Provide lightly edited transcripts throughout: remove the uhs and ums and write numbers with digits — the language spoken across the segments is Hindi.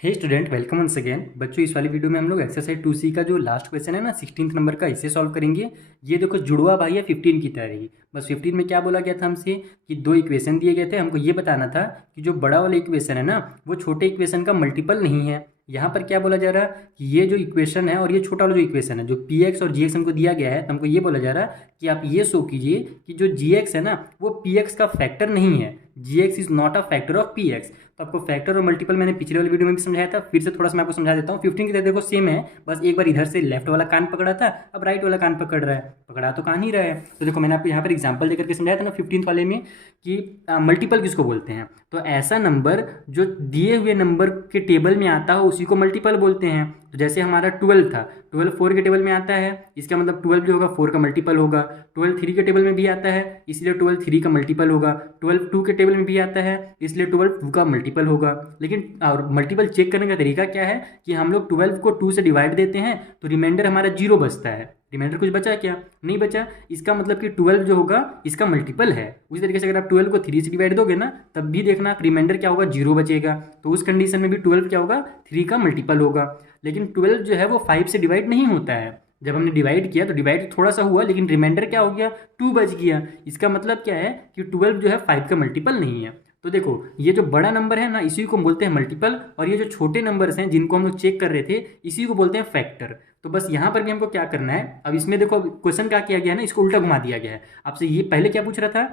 हे स्टूडेंट, वेलकम वंस अगेन। बच्चों, इस वाली वीडियो में हम लोग एक्सरसाइज 2C का जो लास्ट क्वेश्चन है ना 16th नंबर का, इसे सॉल्व करेंगे। ये देखो, जुड़वा भाई है 15 की तरह ही। बस 15 में क्या बोला गया था हमसे कि दो इक्वेशन दिए गए थे, हमको ये बताना था कि जो बड़ा वाला इक्वेशन है ना वो छोटे इक्वेशन का मल्टीपल नहीं है। यहाँ पर क्या बोला जा रहा है कि ये जो इक्वेशन है और ये छोटा वाला जो इक्वेशन है, जो पी एक्स और जी एक्स हमको दिया गया है, तो हमको ये बोला जा रहा है कि आप ये शो कीजिए कि जो जी एक्स है ना वो पी एक्स का फैक्टर नहीं है। G x is not a factor of p x. तो आपको फैक्टर और मल्टीपल मैंने पिछले वाली वीडियो में भी समझाया था, फिर से थोड़ा सा मैं आपको समझा देता हूँ। 15 की तरह देखो सेम है, बस एक बार इधर से लेफ्ट वाला कान पकड़ा था, अब राइट वाला कान पकड़ रहा है। पकड़ा तो कान ही रहा है। तो देखो, मैंने आपको यहाँ पर एग्जाम्पल देकर के समझाया था ना 15 वाले में कि मल्टीपल किसको बोलते हैं। तो ऐसा नंबर जो दिए हुए नंबर के टेबल में आता हो उसी को मल्टीपल बोलते हैं। तो जैसे हमारा 12 था, 12 4 के टेबल में आता है, इसका मतलब 12 जो होगा 4 का मल्टीपल होगा। 12 3 के टेबल में भी आता है, इसलिए 12 3 का मल्टीपल होगा। 12 2 के टेबल में भी आता है, इसलिए 12 2 का मल्टीपल होगा। लेकिन और मल्टीपल चेक करने का तरीका क्या है कि हम लोग 12 को 2 से डिवाइड देते हैं तो रिमाइंडर हमारा 0 बचता है। रिमाइंडर कुछ बचा क्या? नहीं बचा। इसका मतलब कि 12 जो होगा इसका मल्टीपल है। उसी तरीके से अगर आप 12 को 3 से डिवाइड दोगे ना तब भी देखना रिमाइंडर क्या होगा, 0 बचेगा। तो उस कंडीशन में भी 12 क्या होगा, 3 का मल्टीपल होगा। लेकिन 12 जो है वो 5 से डिवाइड नहीं होता है। जब हमने डिवाइड किया तो डिवाइड थोड़ा सा हुआ, लेकिन रिमाइंडर क्या हो गया, 2 बच गया। इसका मतलब क्या है कि 12 जो है 5 का मल्टीपल नहीं है। तो देखो, ये जो बड़ा नंबर है ना इसी को बोलते हैं मल्टीपल, और ये जो छोटे नंबर्स हैं जिनको हम लोग चेक कर रहे थे इसी को बोलते हैं फैक्टर। तो बस यहाँ पर भी हमको क्या करना है, अब इसमें देखो क्वेश्चन क्या किया गया है ना, इसको उल्टा घुमा दिया गया है। आपसे ये पहले क्या पूछ रहा था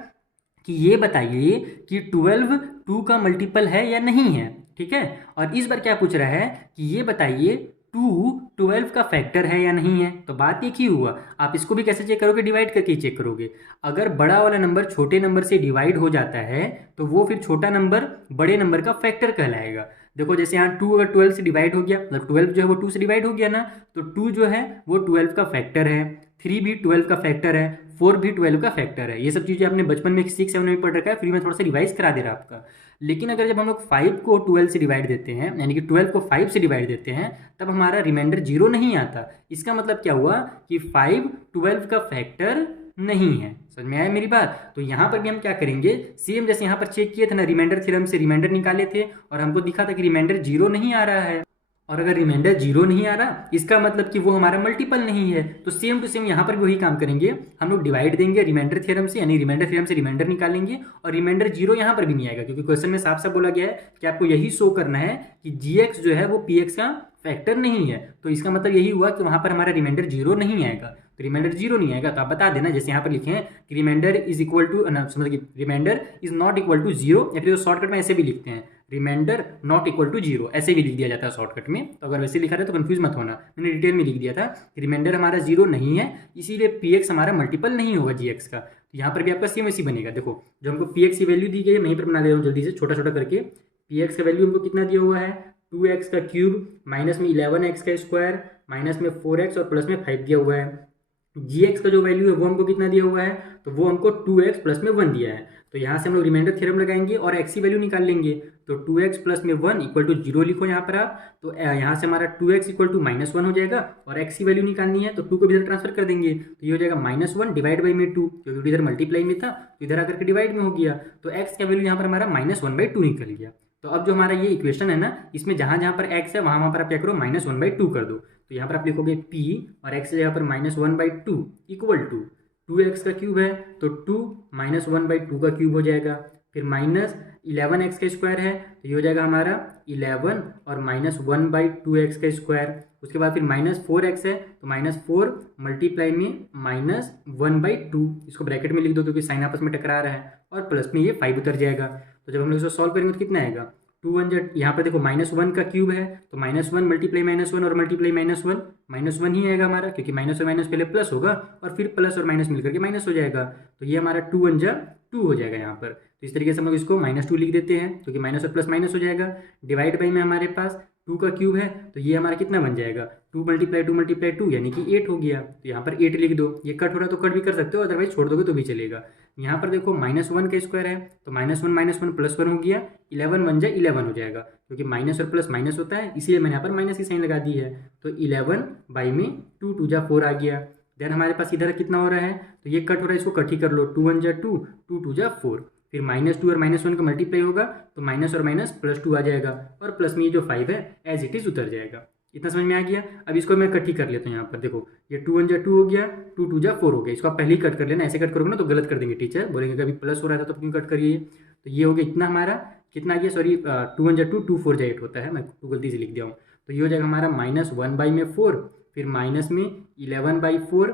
कि ये बताइए कि 12 2 का मल्टीपल है या नहीं है, ठीक है। और इस बार क्या पूछ रहा है कि ये बताइए 2 12 का फैक्टर है या नहीं है। तो बात एक ही हुआ। आप इसको भी कैसे चेक करोगे, डिवाइड करके ही चेक करोगे। अगर बड़ा वाला नंबर छोटे नंबर से डिवाइड हो जाता है तो वो फिर छोटा नंबर बड़े नंबर का फैक्टर कहलाएगा। देखो, जैसे यहाँ 2 अगर 12 से डिवाइड हो गया, मतलब 12 जो है वो 2 से डिवाइड हो गया ना, तो 2 जो है वो 12 का फैक्टर है। 3 भी 12 का फैक्टर है। 4 भी 12 का फैक्टर है। ये सब चीज़ें आपने बचपन में 6 7 में पढ़ रखा है, फिर मैं थोड़ा सा रिवाइज करा दे रहा आपका। लेकिन अगर जब हम लोग 5 को 12 से डिवाइड देते हैं, यानी कि 12 को 5 से डिवाइड देते हैं, तब हमारा रिमाइंडर 0 नहीं आता। इसका मतलब क्या हुआ कि 5 12 का फैक्टर नहीं है। समझ में आया मेरी बात? तो यहाँ पर भी हम क्या करेंगे, सेम जैसे यहाँ पर चेक किए थे ना, रिमाइंडर थ्योरम से रिमाइंडर निकाले थे और हमको दिखा था कि रिमाइंडर 0 नहीं आ रहा है। और अगर रिमाइंडर 0 नहीं आ रहा इसका मतलब कि वो हमारा मल्टीपल नहीं है। तो सेम टू सेम यहाँ पर भी वही काम करेंगे, हम लोग डिवाइड देंगे रिमाइंडर थ्योरम से, यानी रिमाइंडर थ्योरम से रिमाइंडर निकालेंगे और रिमाइंडर 0 यहाँ पर भी नहीं आएगा, क्योंकि क्वेश्चन में साफ साफ बोला गया है कि आपको यही शो करना है कि जी एक्स जो है वो पी एक्स का फैक्टर नहीं है। तो इसका मतलब यही हुआ कि वहाँ पर हमारा रिमाइंडर 0 नहीं आएगा। तो रिमाइंडर 0 नहीं आएगा तो आप बता देना, जैसे यहाँ पर लिखे हैं कि रिमाइंडर इज इक्वल टू, समझ कि reminder is not equal to 0, या फिर शॉर्टकट में ऐसे भी लिखते हैं रिमाइंडर नॉट इक्वल टू 0, ऐसे भी लिख दिया जाता है शॉर्टकट में। तो अगर वैसे लिखा था तो कंफ्यूज मत होना, मैंने डिटेल में लिख दिया था कि रिमाइंडर हमारा 0 नहीं है, इसीलिए पी एक्स हमारा मल्टीपल नहीं होगा जी एक्स का। तो यहाँ पर भी आपका सेम ऐसी बनेगा। देखो, जो हमको पी एक्स की वैल्यू दी गई है मैं यहीं पर बना ले रहा हूँ जल्दी से छोटा छोटा करके। पी एक्स का वैल्यू हमको कितना दिया हुआ है, 2x का क्यूब माइनस में 11x का स्क्वायर माइनस में 4x और प्लस में 5 दिया हुआ है। जी एक्स का जो वैल्यू है वो हमको कितना दिया हुआ है, तो वो हमको 2x प्लस में 1 दिया है। तो यहाँ से हम लोग रिमाइंडर थ्योरम लगाएंगे और x की वैल्यू निकाल लेंगे। तो 2x प्लस में 1 इक्वल टू 0 लिखो यहाँ पर आप। तो यहाँ से हमारा 2x इक्वल टू -1 हो जाएगा, और x की वैल्यू निकालनी है तो 2 को इधर ट्रांसफर कर देंगे तो ये हो जाएगा -1 डिवाइड बाई में 2, क्योंकि इधर मल्टीप्लाई में था तो इधर आकर के डिवाइड में हो गया। तो x का वैल्यू यहाँ पर हमारा -1/2 निकल गया। तो अब जो हमारा ये इक्वेशन है ना, इसमें जहाँ जहाँ पर x है वहाँ पर आप क्या करो, -1/2 कर दो। तो यहाँ पर आप लिखोगे p और x की जगह पर -1/2 इक्वल टू 2x का क्यूब है तो 2 -1/2 का क्यूब हो जाएगा। फिर -11x का स्क्वायर है तो ये हो जाएगा हमारा 11 और -1/2x का स्क्वायर। उसके बाद फिर -4x है तो -4 मल्टीप्लाई में -1/2, इसको ब्रैकेट में लिख दो क्योंकि साइन आपस में टकरा रहा है, और प्लस में ये 5 उतर जाएगा। तो जब हम लोग इसको सॉल्व करेंगे तो कितना आएगा, 2 1 जट, यहाँ पर देखो -1 का क्यूब है तो -1 मल्टीप्लाई -1 और मल्टीप्लाई -1 ही आएगा हमारा, क्योंकि माइनस और माइनस पहले प्लस होगा और फिर प्लस और माइनस मिलकर के माइनस हो जाएगा। तो ये हमारा 2 1 जा 2 हो जाएगा यहाँ पर। तो इस तरीके से हम लोग इसको -2 लिख देते हैं, क्योंकि माइनस और प्लस माइनस हो जाएगा। डिवाइड बाई में हमारे पास 2 का क्यूब है तो ये हमारा कितना बन जाएगा, 2 × 2 × 2 यानी कि 8 हो गया। तो यहाँ पर 8 लिख दो, ये कट हो रहा है तो कट भी कर सकते हो, अदरवाइज छोड़ दोगे तो भी चलेगा। यहाँ पर देखो -1 का स्क्वायर है तो -1 प्लस 1 हो गया, 11 1 जा 11 हो जाएगा, क्योंकि माइनस और प्लस माइनस होता है इसीलिए मैंने यहाँ पर माइनस की साइन लगा दी है। तो 11 बाई में 2 2 जा 4 आ गया। देन हमारे पास इधर कितना हो रहा है, तो ये कट हो रहा है, इसको कट ही कर लो, 2 1 जा 2 2 2 जा 4। फिर -2 और -1 का मल्टीप्लाई होगा तो माइनस और माइनस +2 आ जाएगा, और प्लस में ये जो 5 है एज इट इज़ उतर जाएगा। इतना समझ में आ गया। अब इसको मैं कट ही कर लेता हूँ यहाँ पर, देखो ये 2 1 जा 2 हो गया, 2 2 जा 4 हो गया। इसको आप पहले ही कट कर लेना, ऐसे कट करोगे ना तो गलत कर देंगे टीचर, बोलेंगे कभी प्लस हो रहा था तो क्यों कट करिए। तो ये हो गया इतना हमारा, कितना आ गया, सॉरी 2 1 जा 2, 2 4 जा 8 होता है, मैं 2 गलती से लिख दिया हूँ। तो ये हो जाएगा हमारा -1/4, फिर माइनस में 11/4,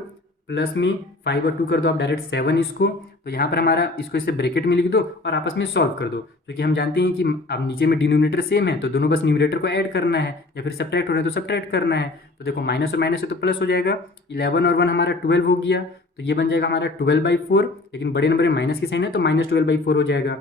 प्लस में 5 और 2 कर दो आप डायरेक्ट 7 इसको। तो यहाँ पर हमारा इसको इसे ब्रैकेट में लिख दो और आपस में सॉल्व कर दो, क्योंकि हम जानते हैं कि अब नीचे में डिनोमिनेटर सेम है तो दोनों बस न्यूमरेटर को ऐड करना है, या फिर सब्ट्रैक्ट हो रहे हैं तो सब्ट्रैक्ट करना है। तो देखो माइनस और माइनस है तो प्लस हो जाएगा, 11 और 1 हमारा 12 हो गया, तो ये बन जाएगा हमारा 12/4, लेकिन बड़े नंबर में माइनस की साइन है तो -12/4 हो जाएगा।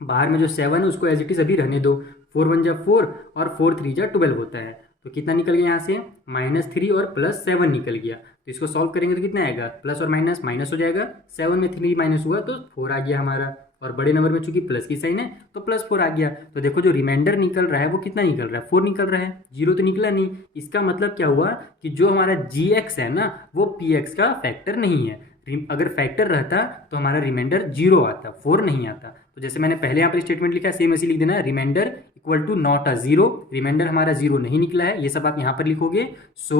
बाहर में जो 7 है उसको एज इट इज़ अभी रहने दो, 4 1 जा 4 और 4 3 जा 12 होता है। तो कितना निकल गया यहाँ से, -3 और +7 निकल गया। तो इसको सॉल्व करेंगे तो कितना आएगा, प्लस और माइनस माइनस हो जाएगा, 7 में 3 माइनस हुआ तो 4 आ गया हमारा, और बड़े नंबर में चूंकि प्लस की साइन है तो +4 आ गया। तो देखो जो रिमाइंडर निकल रहा है वो कितना निकल रहा है, 4 निकल रहा है, 0 तो निकला नहीं। इसका मतलब क्या हुआ कि जो हमारा GX है ना वो PX का फैक्टर नहीं है। अगर फैक्टर रहता तो हमारा रिमाइंडर 0 आता, 4 नहीं आता। तो जैसे मैंने पहले यहाँ पर स्टेटमेंट लिखा है सेम ऐसे लिख देना है, reminder equal to not a 0, reminder हमारा 0 नहीं निकला है, ये सब आप यहाँ पर लिखोगे। सो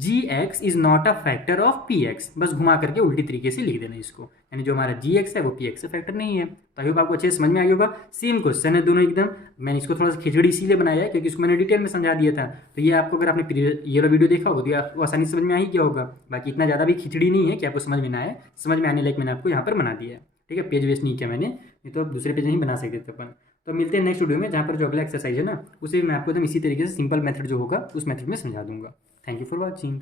GX is not a factor of PX, बस घुमा करके उल्टी तरीके से लिख देना इसको, यानी जो हमारा GX है वो PX से फैक्टर नहीं है। तो आई होप आपको अच्छे से समझ में आ गया होगा। सेम क्वेश्चन है दोनों एकदम, मैंने इसको थोड़ा सा खिचड़ी इसीलिए बनाया है क्योंकि इसको मैंने डिटेल में समझा दिया था। तो ये आपको अगर आपने ये वाला वीडियो देखा होगा तो ये आपको आसानी से समझ में आ ही गया होगा। बाकी इतना ज़्यादा भी खिचड़ी नहीं है कि आपको समझ में ना आए, समझ में आने लायक मैंने आपको यहाँ पर बना दिया है। ठीक है, पेज वेस्ट नहीं किया मैंने, नहीं तो दूसरे पेज नहीं बना सकते थे अपन। तो मिलते हैं नेक्स्ट वीडियो में, जहाँ पर जो अगला एक्सरसाइज है ना उसे मैं आपको एकदम इसी तरीके से सिंपल मेथड जो होगा उस मेथड में समझा दूंगा। Thank you for watching.